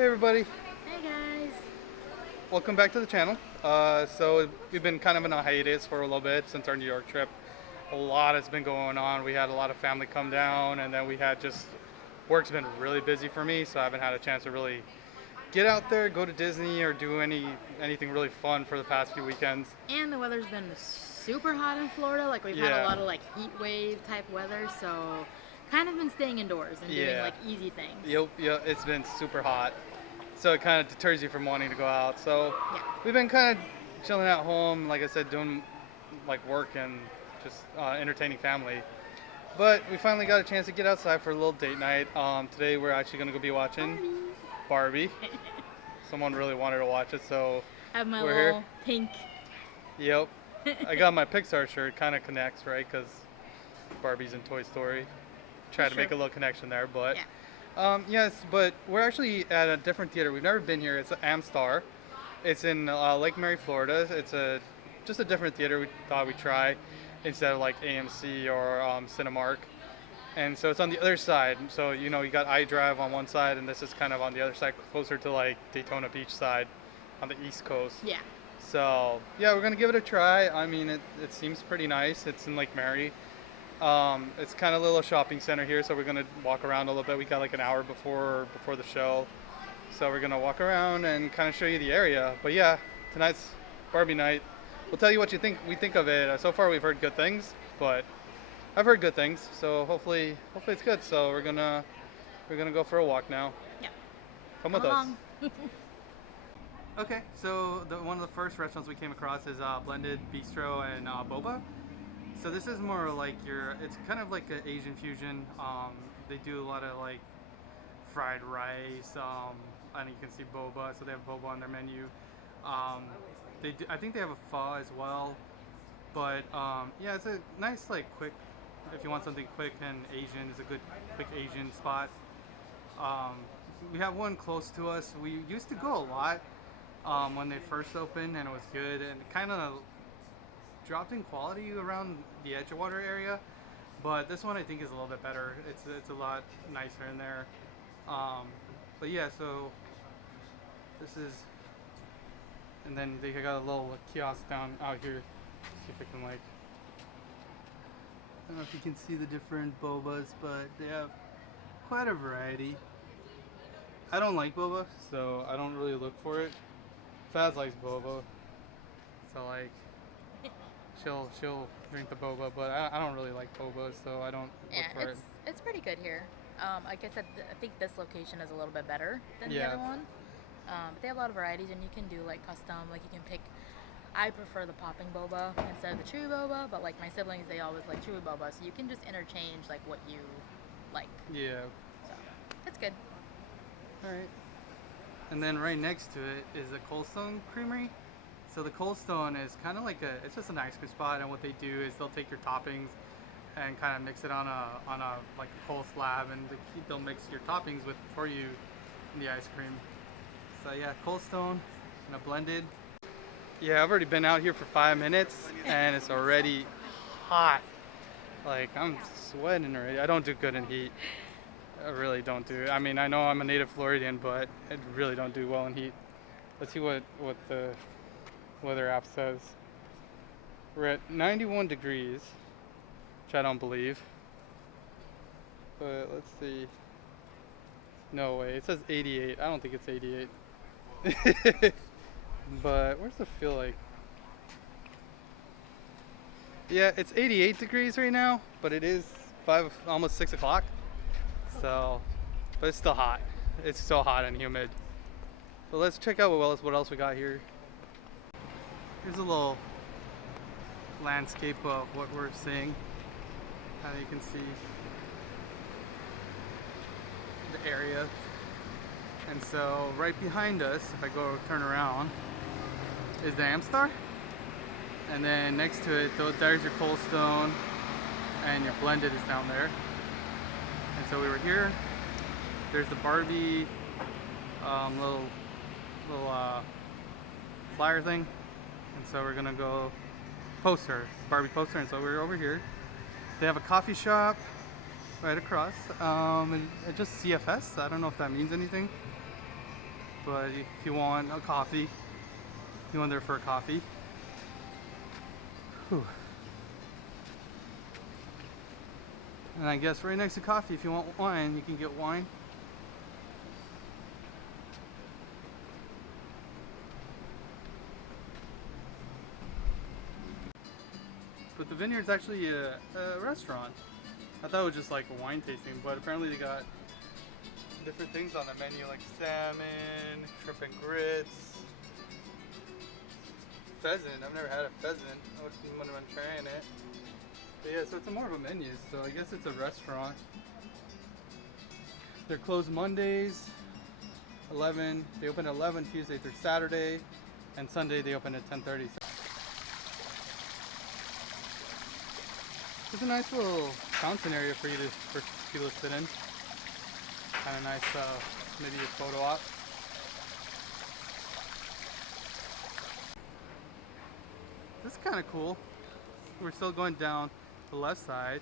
Hey everybody, Hey guys. welcome back to the channel. So we've been kind of in a hiatus for a little bit since our New York trip. A lot has been going on. We had a lot of family come down, and then we had just work's been really busy for me, so I haven't had a chance to really get out there, go to Disney, or do anything really fun for the past few weekends. And the weather's been super hot in Florida. Like we've had a lot of like heat wave type weather, so kind of been staying indoors and doing like easy things. Yep, it's been super hot, so it kind of deters you from wanting to go out. So Yeah. we've been kind of chilling at home, like I said, doing like work and just entertaining family. But we finally got a chance to get outside for a little date night. Today we're actually going to go be watching Barbie. Someone really wanted to watch it, so I have my we're little here. pink. Yep. I got my Pixar shirt. Kind of connects, right? Because Barbie's in Toy Story. Try to make a little connection there, but yes. But we're actually at a different theater. We've never been here. It's Amstar. It's in Lake Mary, Florida. It's just a different theater. We thought we'd try instead of like AMC or Cinemark. And so it's on the other side. So you got iDrive on one side, and this is kind of on the other side, closer to like Daytona Beach side, on the East Coast. Yeah. So yeah, we're gonna give it a try. I mean, it seems pretty nice. It's in Lake Mary. It's kind of a little shopping center here, so we're gonna walk around a little bit. We got like an hour before the show, so we're gonna walk around and kind of show you the area. But yeah, tonight's Barbie night. We'll tell you what we think of it. So far, we've heard good things, but I've heard good things, so hopefully it's good. So we're gonna go for a walk now. Yeah. Come with us. Okay, so one of the first restaurants we came across is Blended Bistro and Boba. So this is more like it's kind of like an Asian fusion. They do a lot of like fried rice, and you can see boba, so they have boba on their menu. I think they have a pho as well. But yeah, it's a nice like quick, if you want something quick and Asian, it's a good quick Asian spot. We have one close to us. We used to go a lot when they first opened, and it was good, and it kind of dropped in quality around the Edgewater area, but this one I think is a little bit better. It's a lot nicer in there. But yeah, so this is, and then they got a little kiosk down out here. See if I can like, I don't know if you can see the different bobas, but they have quite a variety. I don't like boba, so I don't really look for it. Faz likes boba, so like she'll drink the boba, but I don't really like boba, so I don't look for it. It's pretty good here. Like I said, I think this location is a little bit better than the other one. But they have a lot of varieties, and you can do like custom. Like you can pick. I prefer the popping boba instead of the chewy boba, but like my siblings, they always like chewy boba, so you can just interchange like what you like. Yeah. So it's good. All right. And then right next to it is the Cold Stone Creamery. So the Cold Stone is kind of like it's just an ice cream spot, and what they do is they'll take your toppings and kind of mix it on a like a cold slab, and they'll mix your toppings for you in the ice cream. So yeah, Cold Stone and a blended. Yeah, I've already been out here for 5 minutes, and it's already hot. Like I'm sweating already. I don't do good in heat. I really don't do. I mean, I know I'm a native Floridian, but I really don't do well in heat. Let's see what the weather app says. We're at 91 degrees, which I don't believe. But let's see. No way. It says 88. I don't think it's 88. But where's the feel like? Yeah, it's 88 degrees right now, but it is almost 6 o'clock. So, but it's still hot. It's so hot and humid. So let's check out what else we got here. Here's a little landscape of what we're seeing. How you can see the area. And so right behind us, if I go turn around, is the Amstar. And then next to it, there's your Cold Stone, and your Blended is down there. And so we were here. There's the Barbie little flyer thing, and so we're gonna go poster, Barbie poster, and so we're over here. They have a coffee shop right across, and just CFS. I don't know if that means anything. but if you want a coffee, you want there for a coffee. Whew. And I guess right next to coffee, if you want wine, you can get wine. But the Vineyard's actually a restaurant. I thought it was just like a wine tasting, but apparently they got different things on the menu, like salmon, shrimp and grits, pheasant. I've never had a pheasant. I wouldn't mind trying it. But yeah, so it's more of a menu, so I guess it's a restaurant. They're closed Mondays, 11. They open at 11 Tuesday through Saturday, and Sunday they open at 10:30. It's a nice little fountain area for people to sit in. Kind of nice, maybe a photo op. This is kind of cool. We're still going down the left side.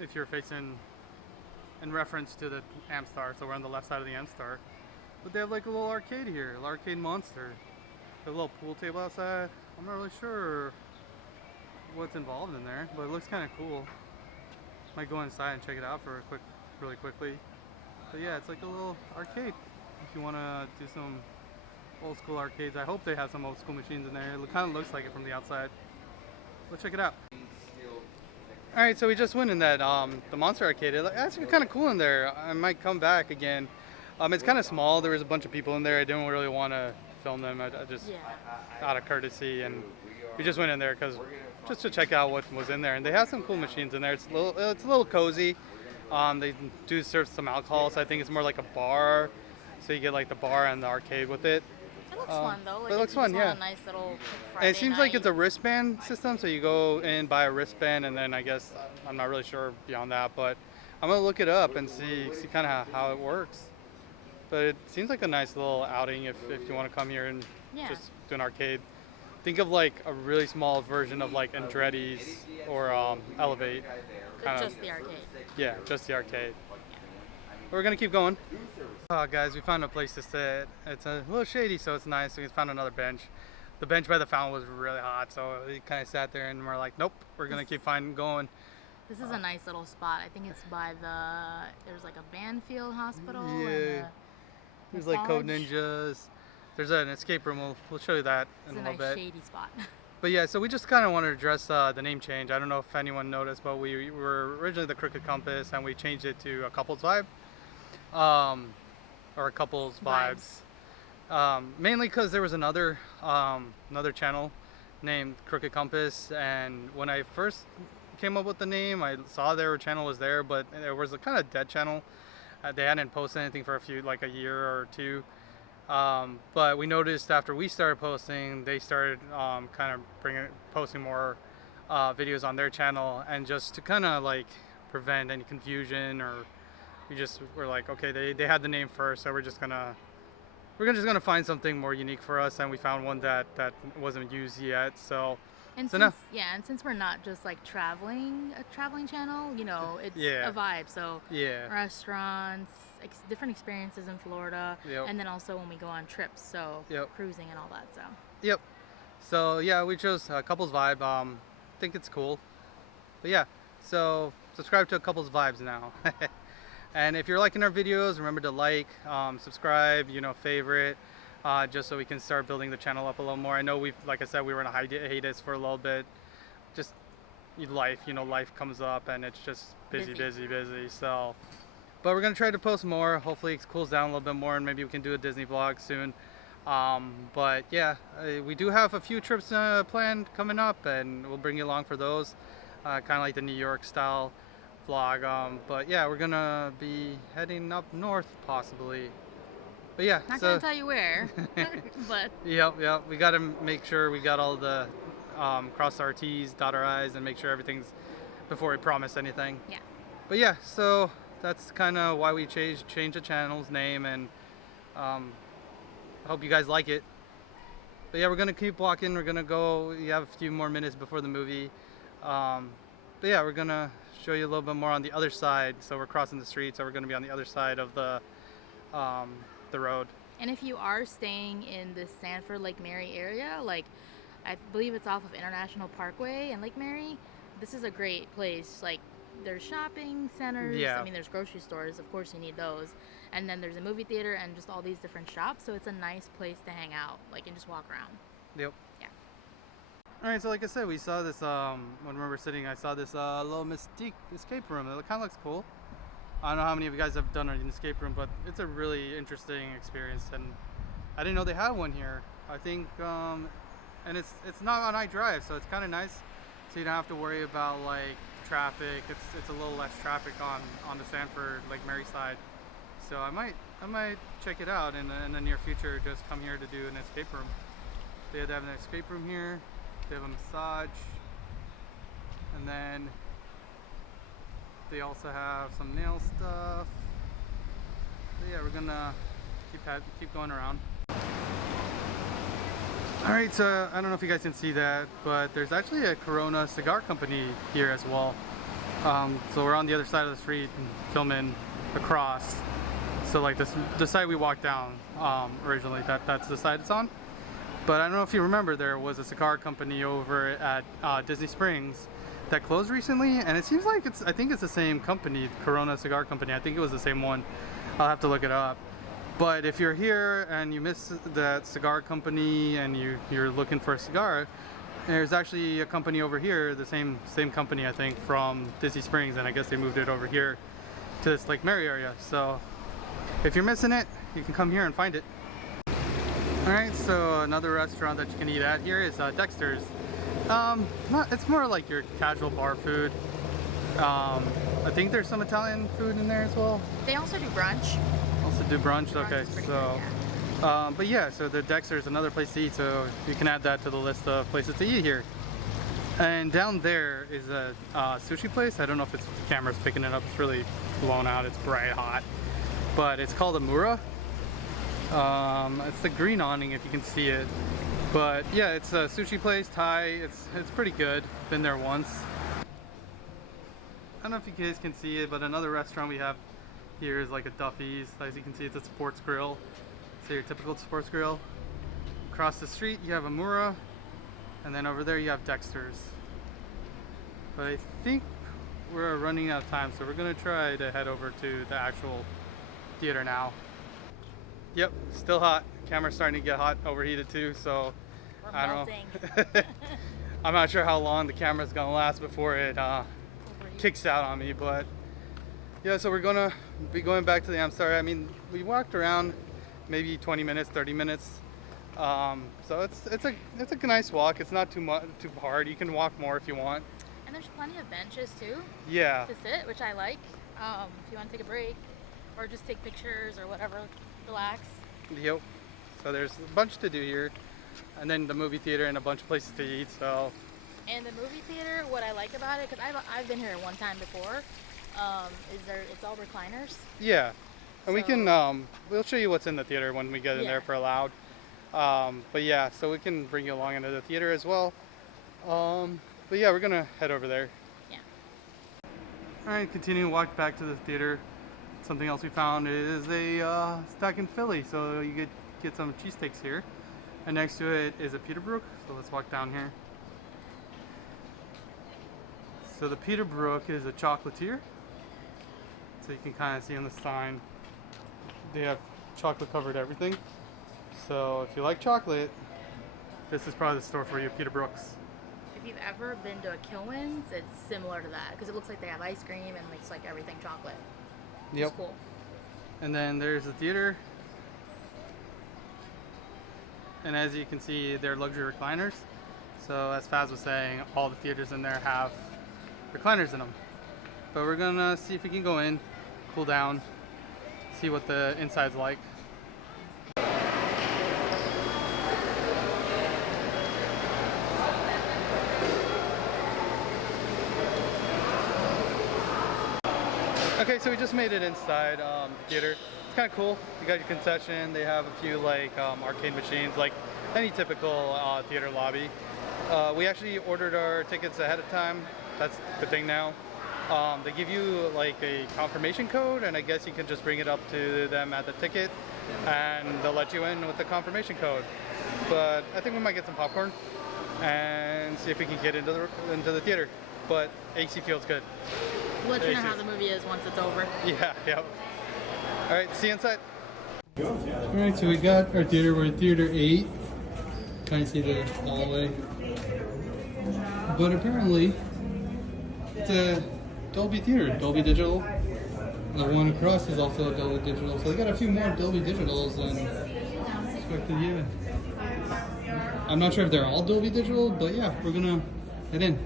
If you're facing in reference to the Amstar, so we're on the left side of the Amstar. But they have like a little arcade here, an arcade monster. A little pool table outside. I'm not really sure what's involved in there, but it looks kind of cool. Might go inside and check it out for really quickly. But yeah, it's like a little arcade. If you want to do some old school arcades, I hope they have some old school machines in there. It kind of looks like it from the outside. Let's check it out. All right, so we just went in that the Monster Arcade. It's actually kind of cool in there. I might come back again. It's kind of small. There was a bunch of people in there. I didn't really want to film them. I just out of courtesy, and we just went in there because just to check out what was in there. And they have some cool machines in there. It's a little cozy. They do serve some alcohol, so I think it's more like a bar. So you get like the bar and the arcade with it. It looks fun though. Like it looks fun, yeah. A nice little And it seems Friday like night. it's a wristband system, so you go in, buy a wristband, and then I guess I'm not really sure beyond that, but I'm gonna look it up and see kind of how it works. But it seems like a nice little outing if you want to come here and just do an arcade. Think of like a really small version of like Andretti's or Elevate. Just the arcade. Yeah, just the arcade. We're gonna keep going. Guys, we found a place to sit. It's a little shady, so it's nice. We found another bench. The bench by the fountain was really hot, so we kind of sat there and we're like, nope, we're gonna keep going. This is a nice little spot. I think it's by there's like a Banfield Hospital. Yeah. And There's like Code Ninjas. There's an escape room. We'll show you that in a little bit. It's a nice shady spot. But yeah, so we just kind of wanted to address the name change. I don't know if anyone noticed, but we were originally the Crooked Compass, and we changed it to a Couples Vibe. Or a Couples Vibes. Mainly because there was another channel named Crooked Compass, and when I first came up with the name, I saw their channel was there, but it was a kind of dead channel. They hadn't posted anything for a year or two. But we noticed after we started posting, they started kind of posting more videos on their channel, and just to kind of like prevent any confusion, or we're like, okay, they had the name first, so we're just gonna find something more unique for us, and we found one that wasn't used yet. And since we're not just like a traveling channel, it's a vibe. So restaurants, different experiences in Florida, and then also when we go on trips, so cruising and all that. So yeah, we chose Couples Vibe. I think it's cool. But yeah, so subscribe to Couples Vibes now. And if you're liking our videos, remember to like, subscribe, favorite, just so we can start building the channel up a little more. I know like I said, we were in a hiatus for a little bit. Just life, life comes up and it's just busy. So, but we're gonna try to post more. Hopefully it cools down a little bit more, and maybe we can do a Disney vlog soon. But yeah, we do have a few trips planned coming up, and we'll bring you along for those. Kind of like the New York style vlog. But yeah, we're gonna be heading up north possibly. But yeah, not gonna tell you where, but yep. We gotta make sure we got all the cross our T's, dot our I's, and make sure everything's before we promise anything. Yeah. But yeah, so that's kind of why we changed the channel's name, and I hope you guys like it. But yeah, we're gonna keep walking. We're gonna go. We have a few more minutes before the movie. But yeah, we're gonna show you a little bit more on the other side. So we're crossing the street, so we're gonna be on the other side of the road. And if you are staying in the Sanford Lake Mary area, like I believe it's off of International Parkway and Lake Mary, this is a great place. Like there's shopping centers. Yeah. I mean, there's grocery stores. Of course, you need those. And then there's a movie theater and just all these different shops. So it's a nice place to hang out, like, and just walk around. Yep. Yeah. All right, so like I said, we saw this when we were sitting. I saw this little Mystique escape room. It kind of looks cool. I don't know how many of you guys have done an escape room, but it's a really interesting experience, and I didn't know they had one here. I think, and it's not on I-Drive, so it's kind of nice. So you don't have to worry about like traffic. It's a little less traffic on the Sanford Lake Mary side. So I might check it out in the near future. Just come here to do an escape room. They have an escape room here. They have a massage, and then they also have some nail stuff. So yeah, we're gonna keep going around. All right, so I don't know if you guys can see that, but there's actually a Corona cigar company here as well. So we're on the other side of the street and filming across. So like the side we walked down originally, that's the side it's on. But I don't know if you remember, there was a cigar company over at Disney Springs that closed recently, and it seems like I think it's the same company, Corona Cigar Company. I think it was the same one. I'll have to look it up. But if you're here and you miss that cigar company and you're looking for a cigar, there's actually a company over here, the same company I think from Disney Springs, and I guess they moved it over here to this Lake Mary area. So if you're missing it, you can come here and find it. Alright, so another restaurant that you can eat at here is Dexter's. It's more like your casual bar food. I think there's some Italian food in there as well. They also do brunch. Also do brunch, Brunch okay. is pretty So, good, yeah. but yeah, so the Dexter's another place to eat, so you can add that to the list of places to eat here. And down there is a sushi place. I don't know if the camera's picking it up. It's really blown out. It's bright hot, but it's called Amura. It's the green awning if you can see it. But yeah, it's a sushi place, Thai. It's pretty good. Been there once. I don't know if you guys can see it, but another restaurant we have here is like a Duffy's. As you can see, it's a sports grill. So your typical sports grill. Across the street you have Amura, and then over there you have Dexter's. But I think we're running out of time, so we're gonna try to head over to the actual theater now. Yep, still hot. Camera's starting to get hot, overheated too, so We're I don't melting. know. I'm not sure how long the camera's gonna last before it kicks out on me, but yeah, so we're gonna be going back to the Amstar. I mean, we walked around maybe 20 minutes, 30 minutes. So it's a nice walk. It's not too hard. You can walk more if you want. And there's plenty of benches too. Yeah. To sit, which I like. If you want to take a break or just take pictures or whatever, relax. Yep. So there's a bunch to do here, and then the movie theater and a bunch of places to eat. So. And the movie theater, what I like about it, because I've been here one time before, is it's all recliners. Yeah, and so, we can we'll show you what's in the theater when we get in there for Loud. But yeah, so we can bring you along into the theater as well. But yeah, we're gonna head over there. Yeah. All right, continuing to walk back to the theater. Something else we found is a stack in Philly, so you get some cheesesteaks here, and next to it is a Peterbrook. So let's walk down here. So the Peterbrook is a chocolatier. So you can kind of see on the sign, they have chocolate covered everything. So if you like chocolate, this is probably the store for you, Peterbrook's. If you've ever been to a Kilwins, it's similar to that, because it looks like they have ice cream and it's like everything chocolate. Yep. It's cool. And then there's the theater. And as you can see, they're luxury recliners. So as Faz was saying, all the theaters in there have recliners in them. But we're gonna see if we can go in, cool down, see what the inside's like. Okay, so we just made it inside the theater. It's kind of cool. You got your concession. They have a few like arcade machines, like any typical theater lobby. We actually ordered our tickets ahead of time. That's the thing now. They give you like a confirmation code, and I guess you can just bring it up to them at the ticket, and they'll let you in with the confirmation code. But I think we might get some popcorn and see if we can get into the theater. But AC feels good. We'll let you know how the movie is once it's over. Yeah, yep. All right, see you inside. All right, so we got our theater. We're in Theater 8. Kind of see the hallway. But apparently, it's a Dolby Theater, Dolby Digital. The one across is also a Dolby Digital. So they got a few more Dolby Digitals than expected. Yeah. I'm not sure if they're all Dolby Digital, but yeah, we're gonna head in.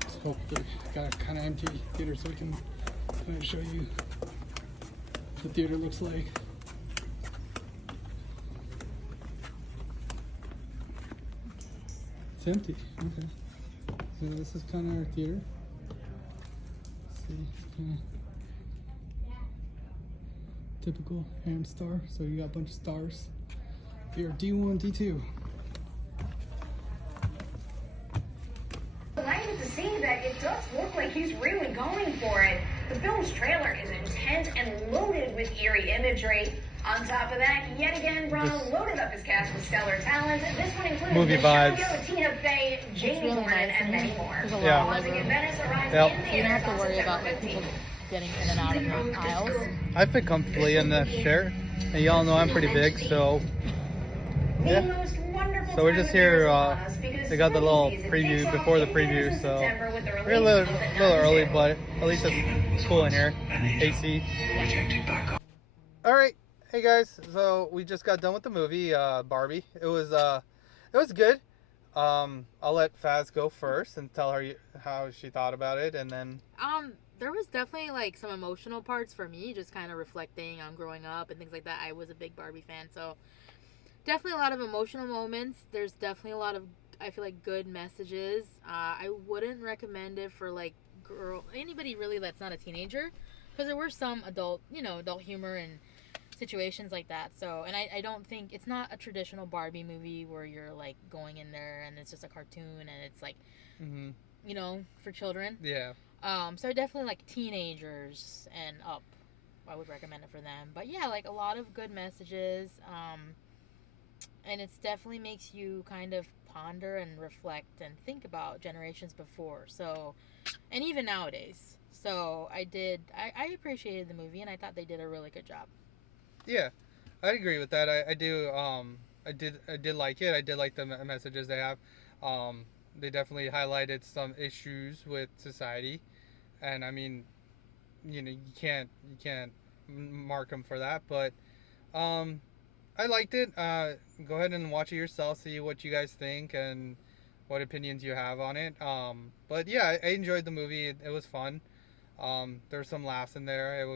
Let's hope they got a kind of empty theater so we can kind of show you what the theater looks like. It's empty. Okay. So this is kind of our theater. Let's see, kind of typical Amstar. So you got a bunch of stars. Here, D1, D2. Delighted to see that it does look like he's really going for it. The film's trailer is intense and loaded with eerie imagery. On top of that, yet again, Ronald loaded up his cast with stellar talent. This one includes Movie vibes. Tina Fey, Jamie really Dornan, nice and many more. There's a lot Yeah. of Pausing in legroom. Venice arrives Yep. in You don't theaters have to on worry September about like people 15th. getting in and out of the aisles. I fit comfortably in the chair, and y'all know I'm pretty big, so The yeah. most wonderful So we're time just of here, year is upon us because they got the little movie season preview kicks off before the in theaters preview, in so September with the we're a release little, of the little early, Amstar. but at least it's cool in here. AC. All right, hey guys. So we just got done with the movie Barbie. It was good. I'll let Faz go first and tell her how she thought about it, and then There was definitely like some emotional parts for me, just kind of reflecting on growing up and things like that. I was a big Barbie fan, so definitely a lot of emotional moments. There's definitely a lot of, I feel like, good messages. I wouldn't recommend it for like anybody really that's not a teenager, because there were some adult humor and situations like that. So, and I don't think it's not a traditional Barbie movie where you're like going in there and it's just a cartoon and it's like, for children. yeah. So definitely like teenagers and up, I would recommend it for them. But yeah, like a lot of good messages. And it's definitely makes you kind of ponder and reflect and think about generations before. So, and even nowadays. So I appreciated the movie and I thought they did a really good job. Yeah, I'd agree with that. I do. I did like it. I did like the messages they have. They definitely highlighted some issues with society, and I mean, you can't mark them for that. But I liked it. Go ahead and watch it yourself. See what you guys think and what opinions you have on it. But yeah, I enjoyed the movie. It was fun. There were some laughs in there.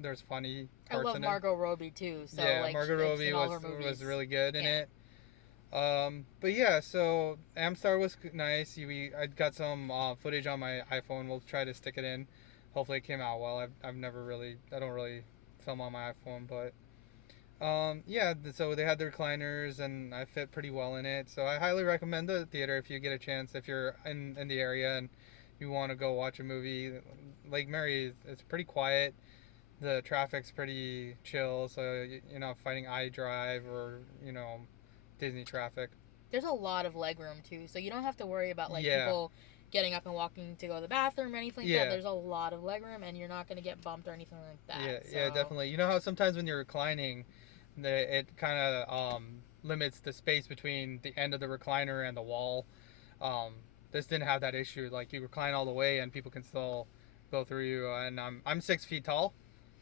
There's funny parts I love in it. Margot Robbie too. So Yeah, like, Margot I've Robbie seen all her movies. was really good in it. But yeah, so Amstar was nice. I got some footage on my iPhone. We'll try to stick it in. Hopefully it came out well. I don't really film on my iPhone, but yeah. So they had the recliners, and I fit pretty well in it. So I highly recommend the theater if you get a chance. If you're in the area and you want to go watch a movie, Lake Mary, it's pretty quiet. The traffic's pretty chill, so you're not fighting I-Drive or Disney traffic. There's a lot of legroom too, so you don't have to worry about like people getting up and walking to go to the bathroom or anything like that. There's a lot of legroom, and you're not going to get bumped or anything like that. Yeah, definitely. You know how sometimes when you're reclining, it kind of limits the space between the end of the recliner and the wall. This didn't have that issue. Like, you recline all the way, and people can still go through you. And I'm 6 feet tall.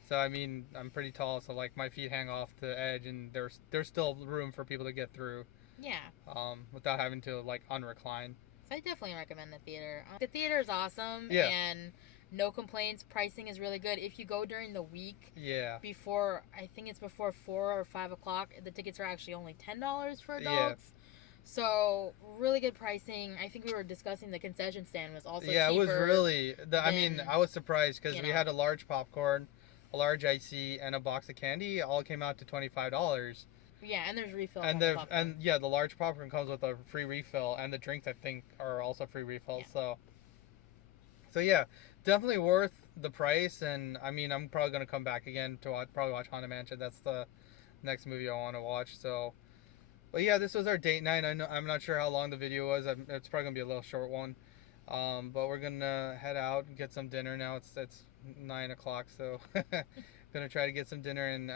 So, I mean, I'm pretty tall, so, like, my feet hang off the edge, and there's still room for people to get through. Yeah. Without having to, like, unrecline. So I definitely recommend the theater. The theater is awesome. Yeah. And no complaints. Pricing is really good. If you go during the week, before 4 or 5 o'clock, the tickets are actually only $10 for adults. Yeah. So, really good pricing. I think we were discussing the concession stand was also cheaper. Yeah, it was really... I was surprised because we had a large popcorn, a large icy, and a box of candy. It all came out to $25. Yeah, and there's refills. And on the the popcorn. the large popcorn comes with a free refill, and the drinks I think are also free refills. Yeah. So yeah, definitely worth the price. And I mean, I'm probably gonna come back again to probably watch Haunted Mansion. That's the next movie I want to watch. So, but yeah, this was our date night. I'm not sure how long the video was. It's probably gonna be a little short one. But we're gonna head out and get some dinner now. It's 9 o'clock, so gonna try to get some dinner and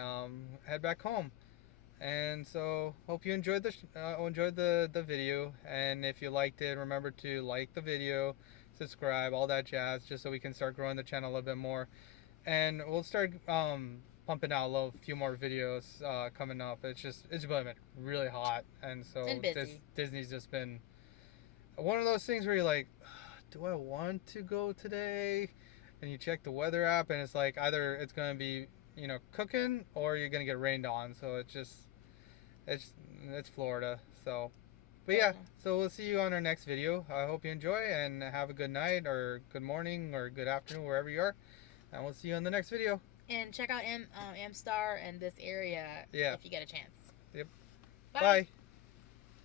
head back home. And so hope you enjoyed the video. And if you liked it, remember to like the video, subscribe, all that jazz, just so we can start growing the channel a little bit more. And we'll start pumping out a few more videos coming up. It's been really hot, and so Disney's just been one of those things where you're like, do I want to go today? And you check the weather app, and it's like either it's gonna be cooking or you're gonna get rained on. So it's Florida. So, but yeah, so we'll see you on our next video. I hope you enjoy and have a good night or good morning or good afternoon wherever you are. And we'll see you on the next video. And check out Amstar and this area if you get a chance. Yep. Bye. Bye.